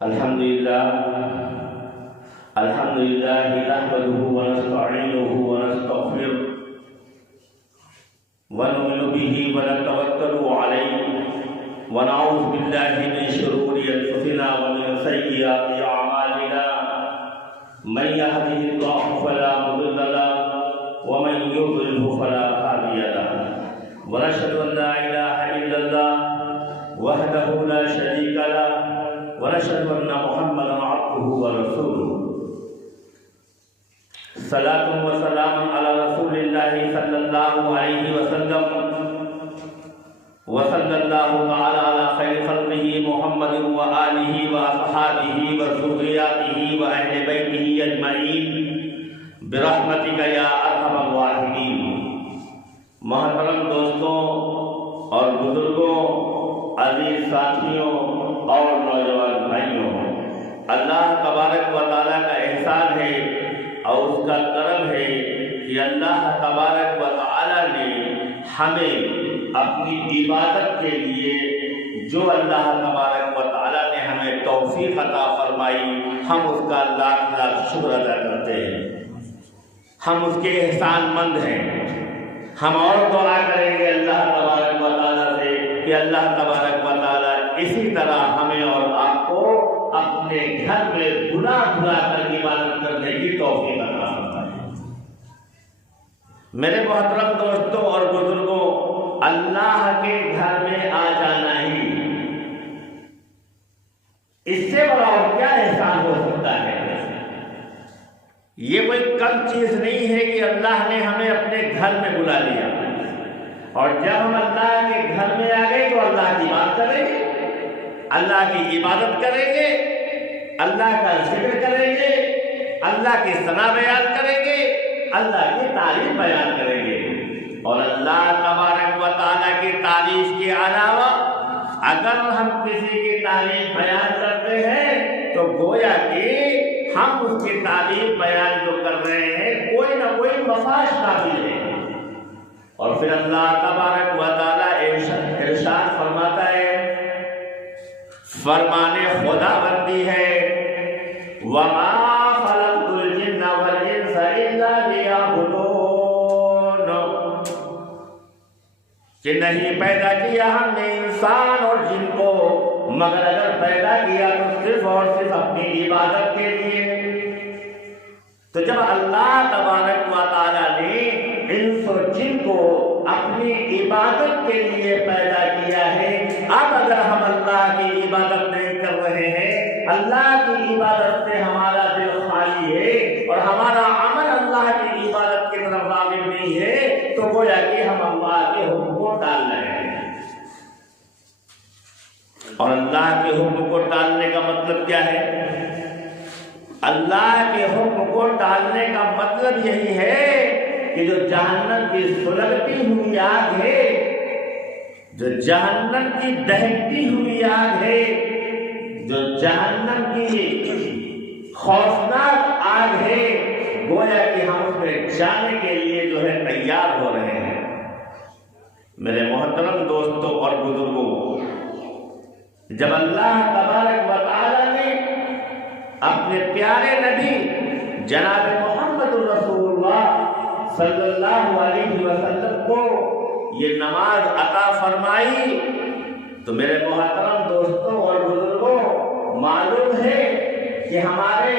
الحمد لله نحمده ونستعينه ونستغفره ونؤمن به ونتوكل عليه ونعوذ بالله من شرور انفسنا ومن سيئات اعمالنا من يهده الله فلا مضل له ومن يضلل فلا هادي له ونشهد ان لا اله الا الله وحده لا شريك له ونشهد ان محمدا عبده ورسوله صلاة وسلام على رسول الله صلى الله عليه وسلم وصلى الله تعالى على خير خلقه محمد وآله وأصحابه وذرياته وأهل بيته أجمعين برحمتك يا أرحم الراحمين۔ محترم دوستوں اور بزرگوں، عزیز ساتھیوں اور نوجوان بھائیوں، اللہ تبارک و تعالیٰ کا احسان ہے اور اس کا کرم ہے کہ اللہ تبارک و تعالیٰ نے ہمیں اپنی عبادت کے لیے جو اللہ تبارک و تعالیٰ نے ہمیں توفیق عطا فرمائی، ہم اس کا لاکھ لاکھ شکر ادا کرتے ہیں۔ ہم اس کے احسان مند ہیں۔ ہم اور دعا کریں گے اللہ تبارک و تعالیٰ سے کہ اللہ تبارک و تعالیٰ اسی طرح ہمیں اور آپ کو اپنے گھر میں بلا بلا کر عبادت کرنے کی توفیق عطا فرمائے۔ میرے محترم دوستوں اور بزرگوں، اللہ کے گھر میں آ جانا ہی اس سے بڑا اور کیا احسان ہو سکتا ہے؟ یہ کوئی کم چیز نہیں ہے کہ اللہ نے ہمیں اپنے گھر میں بلا لیا، اور جب ہم اللہ کے گھر میں آ گئے تو اللہ کی بات کریں گے، اللہ کی عبادت کریں گے، اللہ کا ذکر کریں گے، اللہ کی ثنا بیان کریں گے، اللہ کی تعریف بیان کریں گے۔ اور اللہ تبارک و تعالیٰ کی تعریف کے علاوہ اگر ہم کسی کی تعریف بیان کرتے ہیں تو گویا کہ ہم اس کی تعریف بیان جو کر رہے ہیں کوئی نہ کوئی مفاد قابل ہے۔ اور پھر اللہ تبارک و تعالیٰ ارشاد فرماتا ہے، فرمانے خدا بندی ہے، وَمَا خَلَقْتُ الْجِنَّ وَالْإِنسَ إِلَّا لِيَعْبُدُونَ، کہ نہیں پیدا کیا ہم نے انسان اور جن کو مگر اگر پیدا کیا تو صرف اور صرف اپنی عبادت کے لیے۔ تو جب اللہ تبارک و تعالیٰ نے انس و جن کو اپنی عبادت کے لیے پیدا کیا ہے، اب اگر ہم اللہ کی عبادت نہیں کر رہے ہیں، اللہ کی عبادت سے ہمارا دل خالی ہے اور ہمارا عمل اللہ کی عبادت کی طرف راغب نہیں ہے، تو گویا کہ ہم اللہ کے حکم کو ٹال رہے ہیں۔ اور اللہ کے حکم کو ٹالنے کا مطلب کیا ہے؟ اللہ کے حکم کو ٹالنے کا مطلب یہی ہے کہ جو جہنم کی سلگتی ہوئی آگ ہے، جو جہنم کی دہکتی ہوئی آگ ہے، جو جہنم کی خوفناک آگ ہے، گویا کہ ہم اس میں جانے کے لیے جو ہے تیار ہو رہے ہیں۔ میرے محترم دوستوں اور بزرگوں، جب اللہ تبارک و تعالیٰ نے اپنے پیارے نبی جناب محمد رسول اللہ صلی اللہ علیہ وسلم کو یہ نماز عطا فرمائی تو میرے محترم دوستوں اور بزرگوں، معلوم ہے کہ ہمارے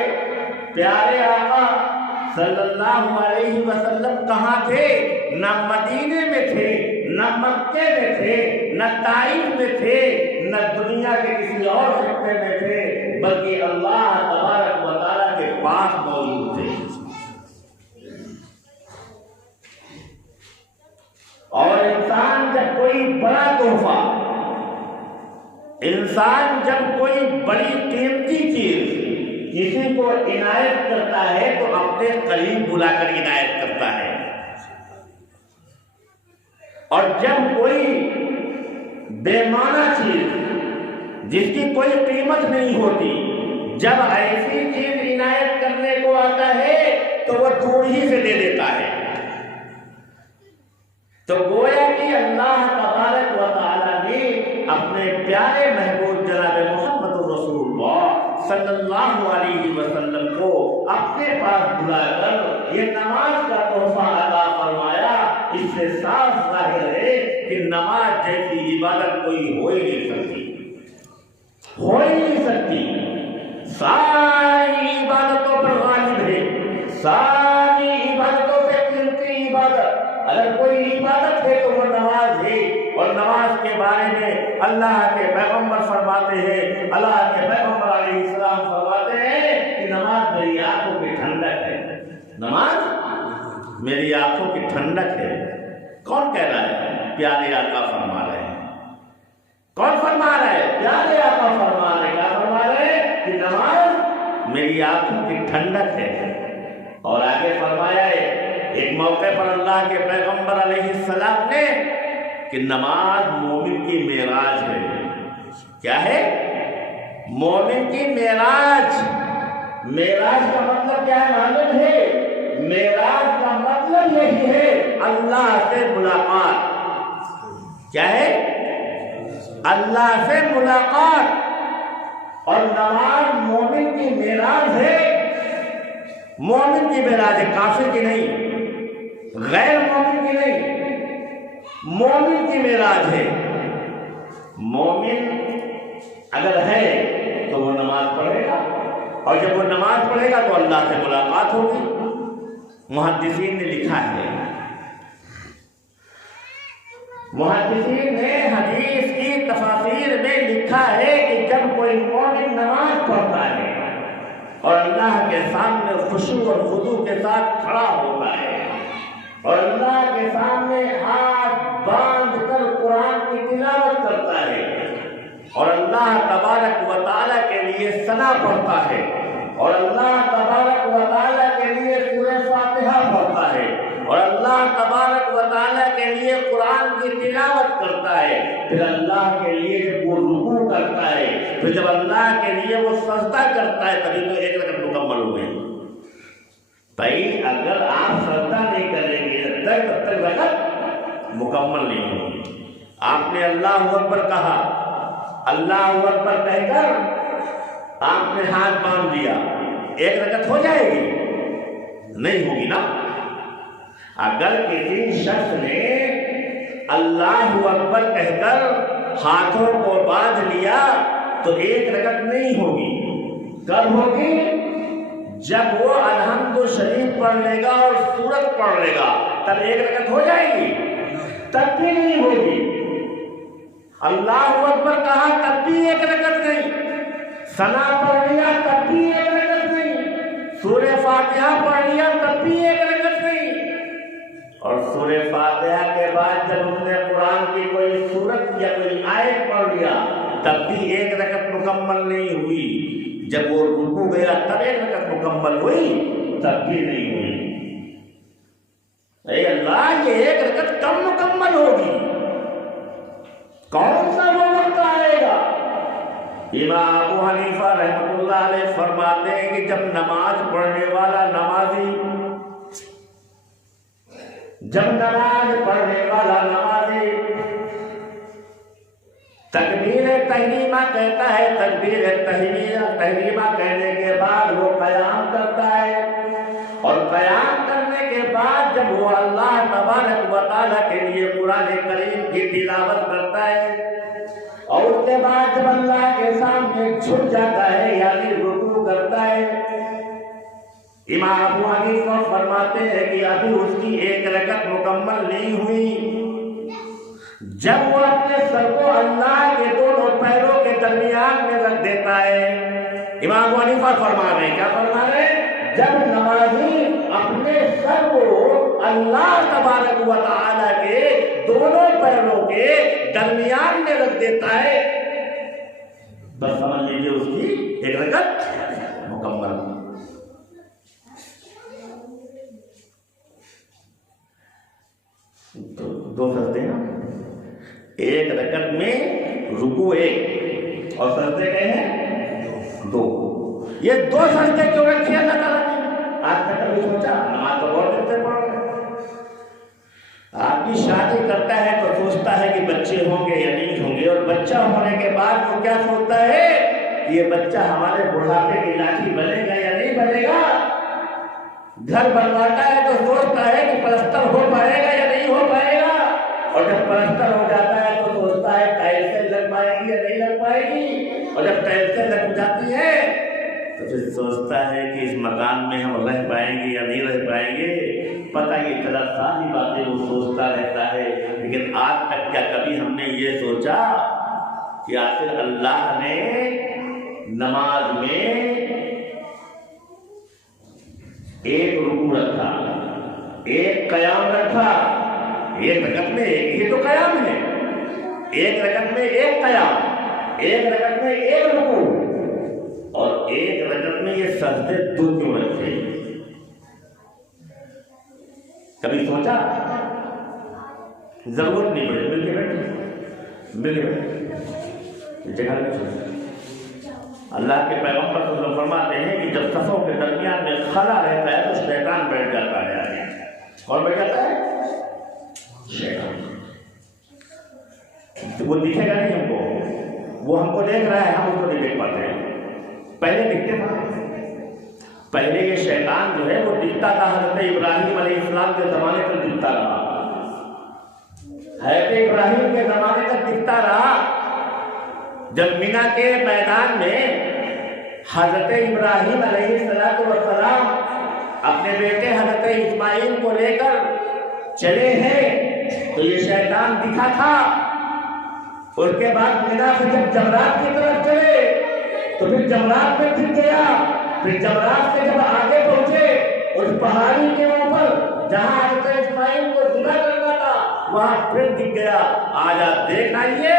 پیارے آقا صلی اللہ علیہ وسلم کہاں تھے؟ نہ مدینے میں تھے، نہ مکے میں تھے، نہ طائف میں تھے، نہ دنیا کے کسی اور خطے میں تھے، بلکہ اللہ تبارک و تعالیٰ کے پاس موجود تھے۔ اور انسان جب کوئی بڑا تحفہ، انسان جب کوئی بڑی قیمتی چیز کسی کو عنایت کرتا ہے تو اپنے قریب بلا کر عنایت کرتا ہے، اور جب کوئی بے معنی چیز جس کی کوئی قیمت نہیں ہوتی، جب ایسی چیز عنایت کرنے کو آتا ہے تو وہ دور ہی سے دے دیتا ہے۔ تو گویا کہ اللہ تبارک و تعالیٰ نے اپنے پیارے محبوب جناب محمد رسول اللہ صلی اللہ علیہ وسلم کو اپنے پاس بلا کر یہ نماز کا تحفہ عطا فرمایا، اس سے صاف ظاہر ہے کہ نماز جیسی عبادت کوئی ہو ہی نہیں سکتی، ہو ہی نہیں سکتی۔ ساری عبادتوں پر غالب ہے، ساری عبادتوں سے قیمتی عبادت اگر کوئی عبادت ہے تو وہ نماز ہے۔ اور نماز کے بارے میں اللہ کے پیغمبر فرماتے ہیں، اللہ کے پیغمبر علیہ السلام فرماتے ہیں کہ نماز میری آنکھوں کی ٹھنڈک ہے، نماز میری آنکھوں کی ٹھنڈک ہے۔ کون کہہ رہا ہے؟ پیارے آقا فرما رہے ہیں۔ کون فرما رہا ہے؟ پیارے آقا فرما رہے ہیں۔ کیا فرما رہے ہیں؟ کہ نماز میری آنکھوں کی ٹھنڈک ہے۔ اور آگے فرمایا ہے ایک موقع پر اللہ کے پیغمبر علیہ السلام نے کہ نماز مومن کی معراج ہے۔ کیا ہے؟ مومن کی معراج۔ معراج کا مطلب کیا ہے معلوم ہے؟ معراج کا مطلب یہی ہے اللہ سے ملاقات۔ کیا ہے؟ اللہ سے ملاقات۔ اور نماز مومن کی معراج ہے۔ مومن کی معراج ہے، کافر کی نہیں، غیر مومن کی نہیں، مومن کی معراج ہے۔ مومن اگر ہے تو وہ نماز پڑھے گا، اور جب وہ نماز پڑھے گا تو اللہ سے ملاقات ہوگی۔ محدثین نے لکھا ہے، محدثین نے حدیث کی تفاسیر میں لکھا ہے کہ جب کوئی مومن نماز پڑھتا ہے اور اللہ کے سامنے خشوع اور خضوع کے ساتھ کھڑا ہوتا ہے اور اللہ کے سامنے ہاتھ باندھ کر قرآن کی تلاوت کرتا ہے اور اللہ تبارک و تعالیٰ کے لیے ثنا پڑھتا ہے اور اللہ تبارک و تعالیٰ کے لیے سورہ فاتحہ پڑھتا ہے اور اللہ تبارک و تعالیٰ کے لیے قرآن کی تلاوت کرتا ہے، پھر اللہ کے لیے جب وہ رکوع کرتا ہے، پھر جب اللہ کے لیے وہ سجدہ کرتا ہے، تبھی تو ایک رکعت مکمل ہو گئی۔ بھائی اگر آپ سجدہ نہیں کریں گے تب تک رکعت مکمل نہیں ہوگی۔ آپ نے اللہ اکبر کہا، اللہ اکبر کہہ کر آپ نے ہاتھ باندھ دیا، ایک رکعت ہو جائے گی؟ نہیں ہوگی نا۔ اگر کسی شخص نے اللہ اکبر کہہ کر ہاتھوں کو باندھ لیا تو ایک رکعت نہیں ہوگی۔ کب ہوگی؟ جب وہ الحمد شریف پڑھ لے گا اور سورت پڑھ لے گا تب ایک رکعت ہو جائے گی، تب بھی نہیں ہوگی۔ اللہ اکبر کہا تب بھی ایک رکعت نہیں، ثنا پڑھ لیا تب بھی ایک رکعت نہیں، سورہ فاتحہ پڑھ لیا تب بھی ایک رکعت نہیں، اور سورہ فاتحہ کے بعد جب ہم نے قرآن کی کوئی سورت یا کوئی آیت پڑھ لیا تب بھی ایک رکعت مکمل نہیں ہوئی۔ جب وہ رکوع گیا تب ایک رکعت مکمل ہوئی، تب بھی نہیں ہوئی۔ اے اللہ، یہ ایک رکعت کم مکمل ہوگی، کون سا وہ وقت آئے گا؟ امام ابو حنیفہ رحمۃ اللہ علیہ فرماتے ہیں کہ جب نماز پڑھنے والا نمازی تکبیر تحریمہ کہتا ہے، تکبیر تحریمہ کہنے کے بعد وہ قیام کرتا ہے، اور قیام کرنے کے بعد جب وہ اللہ تبارک و تعالیٰ کے لیے قرآن کریم کی تلاوت کرتا ہے، اور اس کے بعد جب اللہ کے سامنے جھک جاتا ہے یعنی رکوع کرتا ہے، امام ابو حنیفہ فرماتے ہیں کہ ابھی اس کی ایک رکعت مکمل نہیں ہوئی۔ جب وہ اپنے سر کو اللہ کے دونوں پیروں کے درمیان میں رکھ دیتا ہے، امام ابو حنیفہ فرما رہے ہیں، کیا فرما رہے ہیں؟ جب نمازی اپنے سر کو اللہ تبارک و تعالیٰ کے دونوں پیروں کے درمیان میں رکھ دیتا ہے، بس سمجھ لیجیے اس کی ایک رکعت مکمل۔ دو سجدے ہیں، ایک رکعت میں رکوع ایک اور سجدے کہے ہیں دو۔ یہ دو سجدے کیوں رکھے اللہ تعالیٰ نے؟ آج تک کبھی سوچا؟ نماز تو بہت دیر سے پڑھ رہے۔ آدمی شادی کرتا ہے تو سوچتا ہے کہ بچے ہوں گے یا نہیں ہوں گے، اور بچہ ہونے کے بعد وہ کیا سوچتا ہے یہ بچہ ہمارے بڑھاپے کی لاٹھی بنے گا یا نہیں بنے گا. گھر بنواتا ہے تو سوچتا ہے کہ پلستر ہو پائے گا یا نہیں ہو پائے گا, اور جب پلستر ہو جاتا ہے تو سوچتا ہے ٹائلسیں لگ پائے گی یا نہیں لگ پائے گی, اور جب ٹائلسیں لگ جاتی ہیں تو پھر سوچتا ہے کہ اس مکان میں ہم رہ پائیں گے یا نہیں رہ پائیں گے. پتہ یہ طرح ساری باتیں وہ سوچتا رہتا ہے. لیکن آج تک کیا کبھی ہم نے یہ سوچا کہ آخر اللہ نے نماز میں ایک رکوع رکھا, ایک قیام رکھا, ایک رکعت میں یہ تو قیام ہے, ایک رکعت میں ایک قیام, ایک رکعت میں ایک رکوع, اور ایک رکعت میں یہ سجدے دو کیوں رکھے؟ کبھی سوچا؟ ضرورت نہیں پڑے, مل کے بیٹھے جگہ نہیں. اللہ کے پیغمبر صلی اللہ علیہ وسلم فرماتے ہیں کہ جب صفوں کے درمیان میں خلا رہتا ہے تو شیطان بیٹھ جاتا ہے آگے. کون بیٹھ جاتا ہے؟ شیطان. وہ دکھے گا نہیں ہم کو, وہ ہم کو دیکھ رہا ہے, ہم اس کو نہیں دیکھ پاتے ہیں. پہلے دکھتے تھا, پہلے یہ شیطان جو ہے وہ دکھتا تھا حضرت ابراہیم علیہ السلام کے زمانے تک دکھتا رہا, حضرت ابراہیم کے زمانے تک دکھتا رہا. جب مینا کے میدان میں حضرت ابراہیم علیہ السلام اپنے بیٹے حضرت اسماعیل کو لے کر چلے ہیں تو یہ شیطان دکھا تھا. اس کے بعد مینا سے جب جمرات کی طرف چلے تو پھر جمرات میں دکھ گیا. پھر جمرات سے جب آگے پہنچے اس پہاڑی کے اوپر جہاں حضرت اسماعیل کو ذبح کرنا تھا وہاں پھر دکھ گیا. آج آپ دیکھ آئیے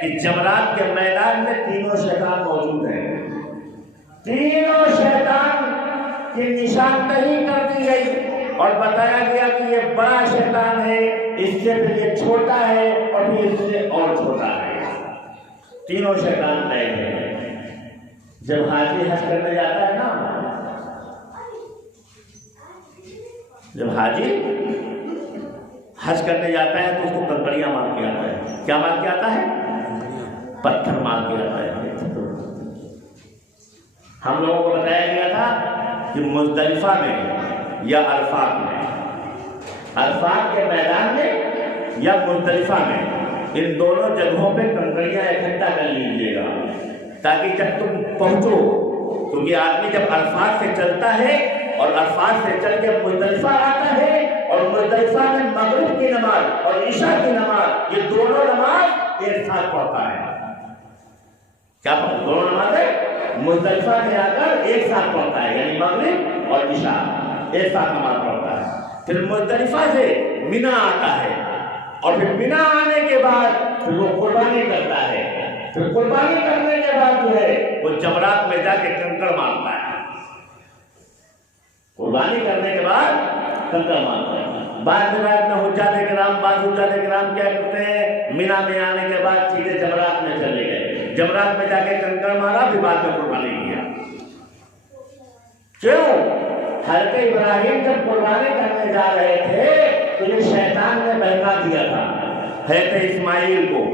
کہ جمرات کے میدان میں تینوں شیطان موجود ہیں. تینوں شیطان کی نشاندہی کر دی گئی اور بتایا گیا کہ یہ بڑا شیطان ہے, اس سے پھر یہ چھوٹا ہے اور پھر اس سے اور چھوٹا ہے. تینوں شیطان نئے ہیں. جب حاجی حج کرنے جاتا ہے نا, جب حاجی حج کرنے جاتا ہے تو اس کو کنکریاں مار کے آتا ہے. کیا مار کے آتا ہے؟ پتھر مار کے آتا ہے. ہم لوگوں کو بتایا گیا تھا کہ مزدلفہ میں یا عرفات میں, عرفات کے میدان میں یا مزدلفہ میں, ان دونوں جگہوں پہ کنکریاں اکٹھا کر لیجیے گا تاکہ جب تم پہنچو, کیونکہ آدمی جب عرفات سے چلتا ہے اور عرفات سے چل کے مزدلفہ آتا ہے اور مزدلفہ میں مغرب کی نماز اور عشاء کی نماز, یہ دونوں نماز ایک ساتھ پڑھتا ہے. کیا دونوں نمازیں مزدلفہ میں آ کر ایک ساتھ پڑھتا ہے, یعنی مغرب اور عشاء ایک ساتھ نماز پڑھتا ہے. پھر مزدلفہ سے مینا آتا ہے اور پھر مینا آنے کے بعد پھر وہ قربانی کرتا ہے. پھر قربانی کرنے کے بعد جو ہے وہ جمرات میں جا کے کنکر مارتا ہے. قربانی کرنے کے بعد کنکر مارتا ہے. بعض روایت میں حجاج کرام, بعض حجاج کرام کیا کرتے ہیں, مینا میں آنے کے بعد سیدھے جمرات میں چلے گئے, جمرات میں جا کے کنکر مارا, پھر بعد میں قربانی کیا. کیوں؟ حضرت ابراہیم جب قربانی کرنے جا رہے تھے تو یہ شیطان نے بہکا دیا تھا حضرت اسماعیل کو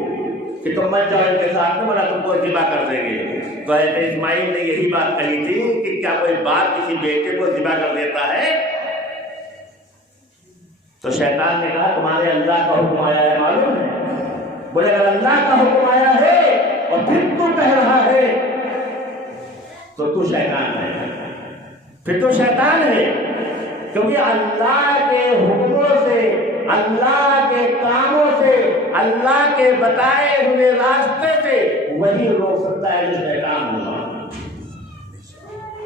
کہ تم مت جاؤ ان کے ساتھ میں, ورنہ تم کو ذبح کر دیں گے. تو حضرت اسماعیل نے یہی بات کہی تھی کہ کیا کوئی باپ کسی بیٹے کو ذبح کر دیتا ہے؟ تو شیطان نے کہا تمہارے اللہ کا حکم آیا ہے, معلوم ہے؟ بولے اگر اللہ کا حکم آیا ہے اور پھر تو کہہ رہا ہے تو تو شیطان ہے, پھر تو شیطان ہے. کیونکہ اللہ کے حکموں سے, اللہ کے کاموں سے, اللہ کے بتائے ہوئے راستے سے وہی روک سکتا ہے جو شیطان ہوگا.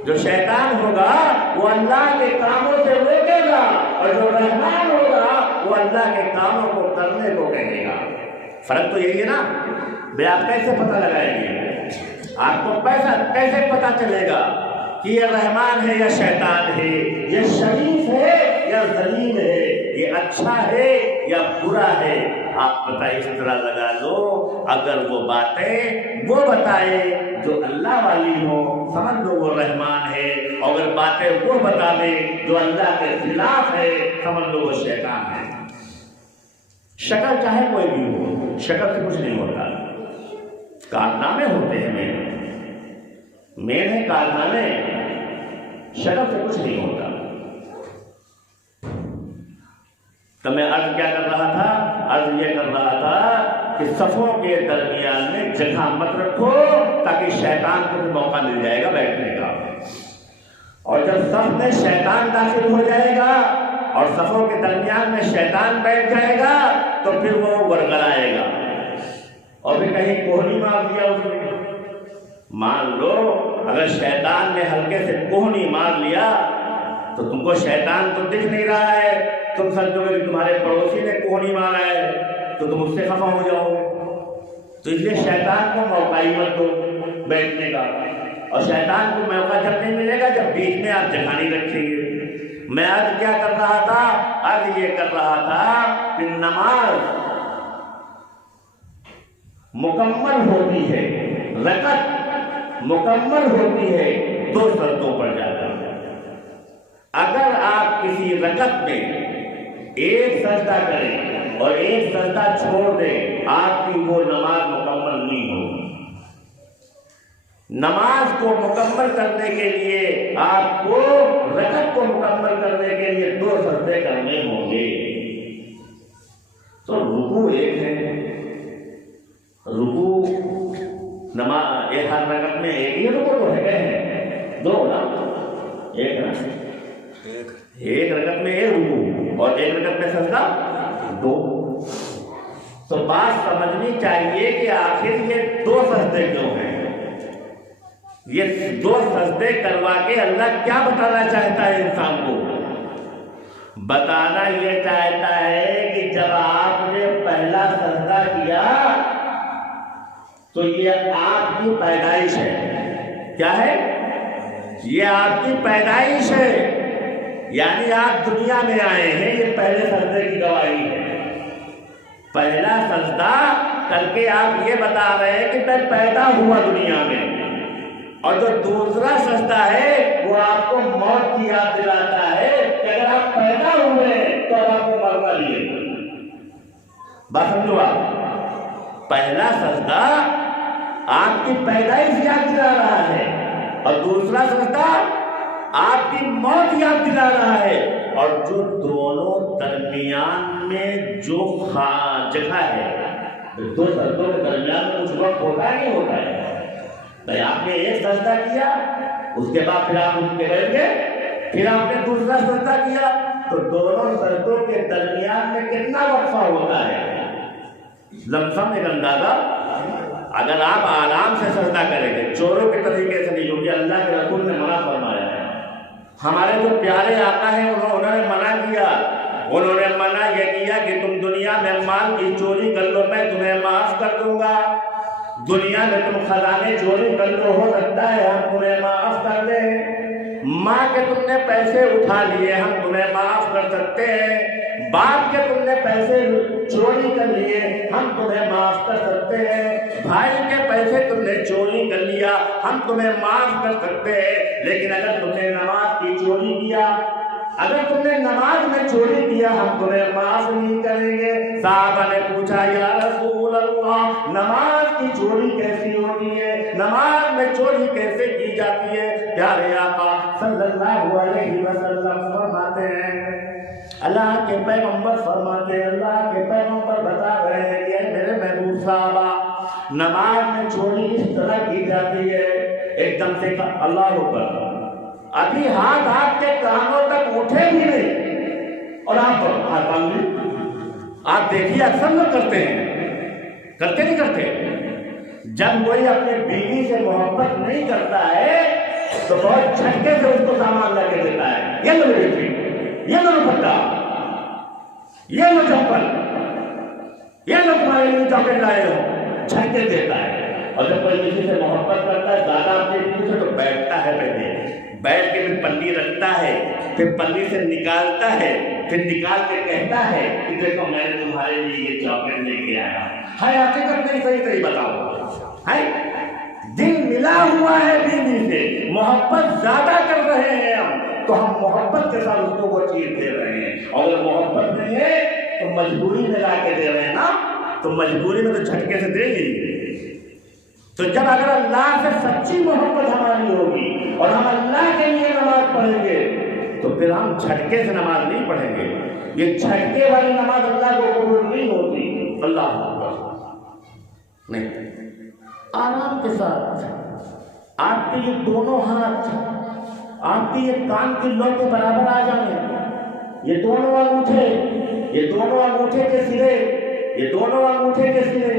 جو شیطان ہوگا وہ اللہ کے کاموں سے روکے گا, اور جو رحمان ہوگا وہ اللہ کے کاموں کو کرنے کو کہے گا. فرق تو یہی ہے نا. بھئی آپ کیسے پتہ لگائیں گے؟ آپ کو کیسے پتہ چلے گا کہ یہ رحمان ہے یا شیطان ہے, یہ شریف ہے یا ذلیل ہے, یہ اچھا ہے یا برا ہے؟ آپ پتہ اس طرح لگا لو, اگر وہ باتیں وہ بتائے جو اللہ والی ہو سمجھ لو وہ رحمان ہے, اور اگر باتیں وہ بتا دے جو اللہ کے خلاف ہے سمجھ لو وہ شیطان ہے. شکل چاہے کوئی بھی ہو, شکل سے کچھ نہیں ہوتا, کارنامے ہوتے ہیں میرے. میرے کارخانے شکل سے کچھ نہیں ہوتا. تو میں عرض کیا کر رہا تھا؟ عرض یہ کر رہا تھا کہ صفوں کے درمیان میں جگہ مت رکھو تاکہ شیطان کو بھی موقع مل جائے گا بیٹھنے کا. اور جب صف میں شیطان داخل ہو جائے گا اور صفوں کے درمیان میں شیطان بیٹھ جائے گا تو پھر وہ ورگلائے گا اور پھر کہیں کوہنی مار دیا اس نے. مان لو اگر شیطان نے ہلکے سے کوہنی مار لیا تو تم کو شیطان تو دکھ نہیں رہا ہے, تم سمجھو گے کہ تمہارے پڑوسی نے کوہنی مارا ہے تو تم اس سے خفا ہو جاؤ گے. تو اس لیے شیطان کو موقع ہی مت دو بیٹھنے کا. اور شیطان کو موقع جب نہیں ملے گا جب بیچ میں آپ جگہ نہیں رکھیں گے. میں آج کیا کر رہا تھا؟ آج یہ کر رہا تھا کہ نماز مکمل ہوتی ہے, رکعت مکمل ہوتی ہے 2 شرطوں پر جا کر. اگر آپ کسی رکعت میں ایک سجدہ کریں اور ایک سجدہ چھوڑ دیں آپ کی وہ نماز مکمل نہیں ہوگی. نماز کو مکمل کرنے کے لیے آپ کو رکعت کو مکمل کرنے کے لیے 2 سجدے کرنے ہوں گے. تو رکوع ایک ہے, رکوع نماز ایک ہر رکعت میں ایک ہی رکوع تو ہے, 2 نا, ایک نا, ایک رکعت میں ایک رکوع اور ایک رکعت میں سجدہ 2. تو بات سمجھنی چاہیے کہ آخر یہ 2 سجدے کیوں ہیں. یہ 2 سجدے کروا کے اللہ کیا بتانا چاہتا ہے انسان کو؟ بتانا یہ چاہتا ہے کہ جب آپ نے پہلا سجدہ کیا تو یہ آپ کی پیدائش ہے. کیا ہے؟ یہ آپ کی پیدائش ہے, یعنی آپ دنیا میں آئے ہیں, یہ پہلے سجدے کی گواہی ہے. پہلا سجدہ کر کے آپ یہ بتا رہے ہیں کہ میں پیدا ہوا دنیا میں. اور جو دوسرا سجدہ ہے وہ آپ کو موت کی یاد دلاتا ہے کہ اگر آپ پیدا ہوئے تو آپ کو مرنا لیے. بات سمجھو, آپ پہلا سجدہ آپ کی پیدائش یاد دلا رہا ہے اور دوسرا سجدہ آپ کی موت یاد دلا رہا ہے. اور جو دونوں درمیان میں جو جگہ ہے, 2 سجدوں کے درمیان میں کچھ وقت ہوتا نہیں ہوتا ہے. بھائی آپ نے ایک سجدہ کیا, اس کے بعد پھر آپ ان کے بیٹھ گئے, پھر آپ نے دوسرا سجدہ کیا, تو دونوں سجدوں کے درمیان میں کتنا وقفہ ہوتا ہے؟ لمسم ایک اندازہ. اگر آپ آرام سے سجدہ کریں گے, چوروں کے طریقے سے نہیں, جو کہ اللہ کے رسول نے منع فرمایا ہے. ہمارے جو پیارے آقا ہیں انہوں نے منع کیا. انہوں نے منع یہ کیا کہ تم دنیا میں مال کی چوری کر لو, میں تمہیں معاف کر دوں گا. دنیا میں تم خزانے چوری کر لو, ہو سکتا ہے ہم تمہیں معاف کر دیں. ماں کے تم نے پیسے اٹھا لیے, ہم تمہیں معاف کر سکتے ہیں. باپ کے تم نے پیسے چوری کر لیے, ہم تمہیں معاف کر سکتے ہیں. بھائی کے پیسے تم نے چوری کر لیا, ہم تمہیں معاف کر سکتے ہیں. لیکن اگر تم نے نماز کی چوری کیا, اگر تم نے نماز میں چوری کیا, ہم تمہیں معاف نہیں کریں گے. صحابہ نے پوچھا یا رسول اللہ, نماز کی چوری کیسی ہوتی ہے, نماز میں چوری کیسے کی جاتی ہے؟ پیارے آقا صلی اللہ علیہ وسلم فرماتے ہیں, اللہ کے پیغمبر فرماتے ہیں, اللہ کے پیغمبر بتا رہے ہیں کہ میرے محبوب صحابہ, نماز میں چوری اس طرح کی جاتی ہے, ایک دم سے اللہ اکبر, ابھی ہاتھ آپ کے کانوں تک اٹھے بھی نہیں اور آپ ہاتھ باندھ لی. آپ دیکھیے اکثر لوگ کرتے ہیں, کرتے نہیں کرتے. جب کوئی اپنی بیوی سے محبت نہیں کرتا ہے تو بہت جھٹکے سے اس کو سامان لا کے دیتا ہے, یہ لو بیٹی, یہ لو دوپٹہ, یہ لو چپل, یہ لو تمہارے لیے چاکلیٹ لائے ہو, جھٹکے دیتا ہے. اور جب کوئی کسی سے محبت کرتا ہے زیادہ اپنی بیوی سے تو بیٹھتا ہے, پہلے بیٹھ کے پھر پنی رکھتا ہے, پھر پنی سے نکالتا ہے, پھر نکال کے کہتا ہے کہ دیکھو میں نے تمہارے لیے یہ چاکلیٹ لے کے آیا. ہے حقیقت نہیں, صحیح بتاؤ, ہے دل ملا ہوا ہے بیوی سے, محبت زیادہ کر رہے ہیں ہم, تو ہم محبت کے ساتھ اس کو وہ چیز دے رہے ہیں. اور اگر محبت نہیں ہے تو مجبوری میں لا کے دے رہے ہیں نا, تو مجبوری میں تو جھٹکے سے دے گی. تو جب اگر اللہ سے سچی محبت ہماری ہوگی اور ہم اللہ کے لیے نماز پڑھیں گے تو پھر ہم جھٹکے سے نماز نہیں پڑھیں گے. یہ جھٹکے والی نماز اللہ کو قبول نہیں ہوتی. اللہ نہیں، آرام کے ساتھ آپ کے یہ دونوں ہاتھ آپ کے یہ کان کی لو کے برابر آ جائیں، یہ دونوں انگوٹھے کے سرے، یہ دونوں انگوٹھے کے سرے،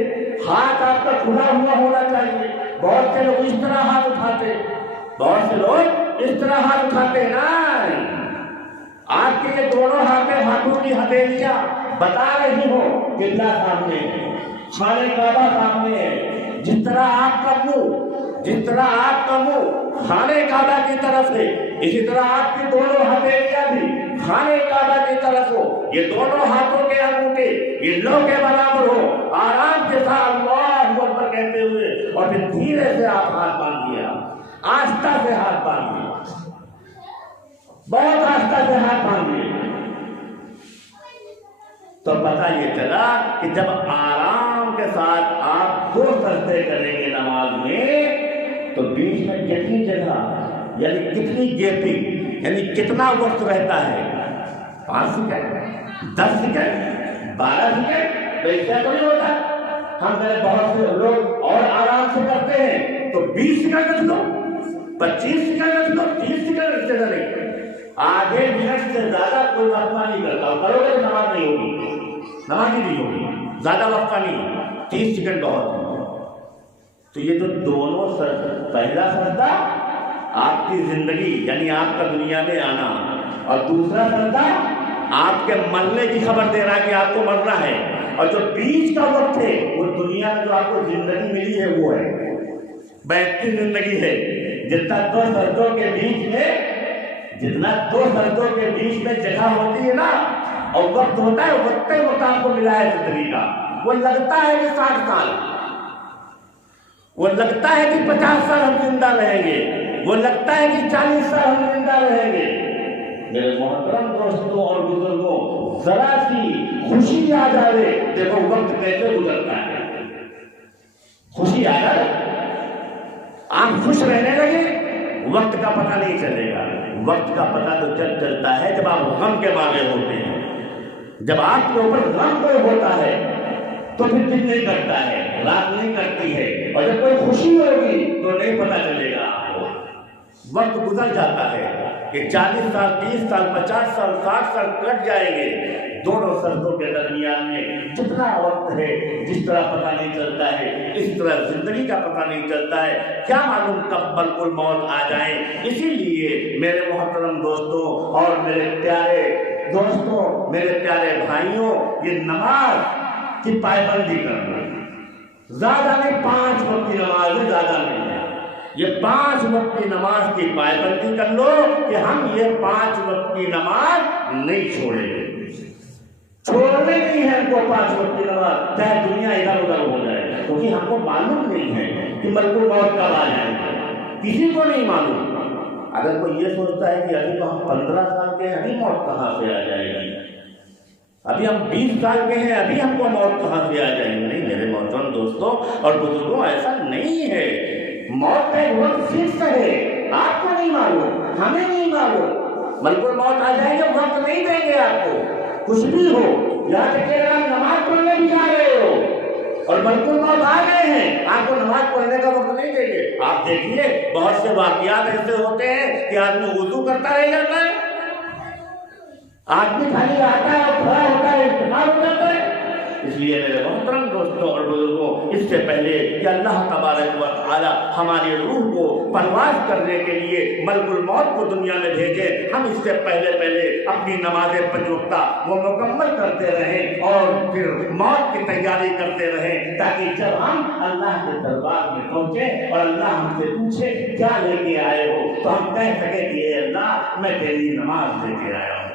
ہاتھ آپ کا کھلا ہوا ہونا چاہیے. بہت سے لوگ اس طرح ہاتھ اٹھاتے، نہیں، آپ کے یہ دونوں ہاتھوں کی ہتھیلیاں بتا رہی ہو قبلہ سامنے ہے، خانہ کعبہ سامنے ہے. جس طرح آپ کا منہ خانہ کعبہ کی طرف ہے، اسی طرح آپ کی دونوں ہتھیلیاں بھی خانہ کعبہ کی طرف ہو. یہ دونوں ہاتھوں کے انگوٹھے یہ لو کے برابر ہو. آرام کے ساتھ اللہ اکبر کہتے ہوئے اور پھر دھیرے سے آپ ہاتھ باندھیے، آہستہ سے ہاتھ باندھیے، بہت آہستہ سے ہاتھ باندھیے. تو پتہ یہ چلا کہ جب آرام کے ساتھ آپ 2 سجدے کریں گے نماز میں تو بیچ میں کتنی جگہ یعنی کتنی گیپنگ یعنی کتنا وقت رہتا ہے؟ 5 سیکنڈ، 10 سیکنڈ، 12 سیکنڈ. تو اس سے تو نہیں ہوتا. ہم بہت سے لوگ اور آرام سے کرتے ہیں تو 20 سیکنڈ رکھ لو، 25 سیکنڈ رکھ لو، 30 سیکنڈ رکھ سے نہیں. آدھے منٹ سے زیادہ کوئی وقفہ نہیں کرتا. کرو گے نماز نہیں ہوگی. زیادہ وقفہ نہیں، 30 سیکنڈ بہت ہے. تو یہ جو دونوں پہلا سجدہ آپ کی زندگی یعنی آپ کا دنیا میں آنا، اور دوسرا سجدہ آپ کے مرنے کی خبر دے رہا ہے کہ آپ کو مرنا ہے. اور جو بیچ کا وقت ہے وہ دنیا میں جو آپ کو زندگی ملی ہے وہ ہے بیٹھتی زندگی ہے. جتنا 2 سجدوں کے بیچ میں جگہ ہوتی ہے نا اور وقت ہوتا ہے، وقت آپ کو ملا ہے زندگی کا. وہ لگتا ہے کہ 60 سال، وہ لگتا ہے کہ 50 سال ہم زندہ رہیں گے، وہ لگتا ہے کہ 40 سال ہم زندہ رہیں گے. میرے محترم دوستوں اور بزرگوں، ذرا سی خوشی آ جائے، دیکھو وقت کیسے گزرتا ہے. خوشی آ جائے، آپ خوش رہنے لگے، وقت کا پتہ نہیں چلے گا. وقت کا پتہ تو جب چلتا ہے جب آپ غم کے مارے ہوتے ہیں. جب آپ کے اوپر غم کوئی ہوتا ہے تو پھر دن نہیں کرتا ہے، رات نہیں کرتی ہے. اور جب کوئی خوشی ہوگی تو نہیں پتہ چلے گا آپ کو. وقت گزر جاتا ہے کہ 40 سال، 30 سال، 50 سال، 60 سال کٹ جائیں گے. دونوں سجدوں کے درمیان میں جتنا وقت ہے جس طرح پتہ نہیں چلتا ہے، اس طرح زندگی کا پتہ نہیں چلتا ہے. کیا معلوم کب بالکل موت آ جائے. اسی لیے میرے محترم دوستوں اور میرے پیارے دوستوں، میرے پیارے بھائیوں، یہ نماز کی پابندی کرنا زیادہ نہیں. 5 وقت کی نماز ہے، زیادہ نہیں ہے. یہ 5 وقت کی نماز کی پابندی کر لو کہ ہم یہ 5 وقت کی نماز نہیں چھوڑیں گے. چھوڑنے نہیں ہے ہم کو 5 وقت کی نماز، چاہے دنیا ادھر ادھر ہو جائے. کیونکہ ہم کو معلوم نہیں ہے کہ ملک الموت کب آ جائے گا، کسی کو نہیں معلوم. اگر کوئی یہ سوچتا ہے کہ ابھی تو ہم 15 سال کے ہیں، ابھی موت کہاں سے آ جائے گی، ابھی ہم 20 سال کے ہیں، ابھی ہم کو موت کہاں سے آ جائے گی. نہیں میرے محترم دوستوں اور بزرگوں، ایسا نہیں ہے. موت کا ایک وقت فکس ہے، آپ کو نہیں معلوم، ہمیں نہیں معلوم. ملک الموت آ جائے گا، وقت نہیں دیں گے آپ کو. کچھ بھی ہو، یہاں تک کہ آپ نماز پڑھنے بھی جا رہے ہو اور ملک الموت آ گئے ہیں، آپ کو نماز پڑھنے کا وقت نہیں دیں گے. آپ دیکھیے بہت سے واقعات ایسے ہوتے ہیں کہ آدمی وضو کرتا رہ جاتا ہے، آدمی خالی آتا ہے اور کھڑا ہوتا ہے، استعمال ہو جاتا ہے. اس لیے میرے محترم دوستوں اور بزرگوں، اس سے پہلے کہ اللہ تبارک و تعالی ہماری روح کو پرواز کرنے کے لیے ملک الموت کو دنیا میں بھیجے، ہم اس سے پہلے اپنی نماز 5 وقتہ وہ مکمل کرتے رہیں اور پھر موت کی تیاری کرتے رہیں، تاکہ جب ہم اللہ کے دربار میں پہنچے اور اللہ ہم سے پوچھے کیا لے کے آئے ہو تو ہم کہہ سکیں کہ اے اللہ میں تیری نماز لے کے آیا ہوں.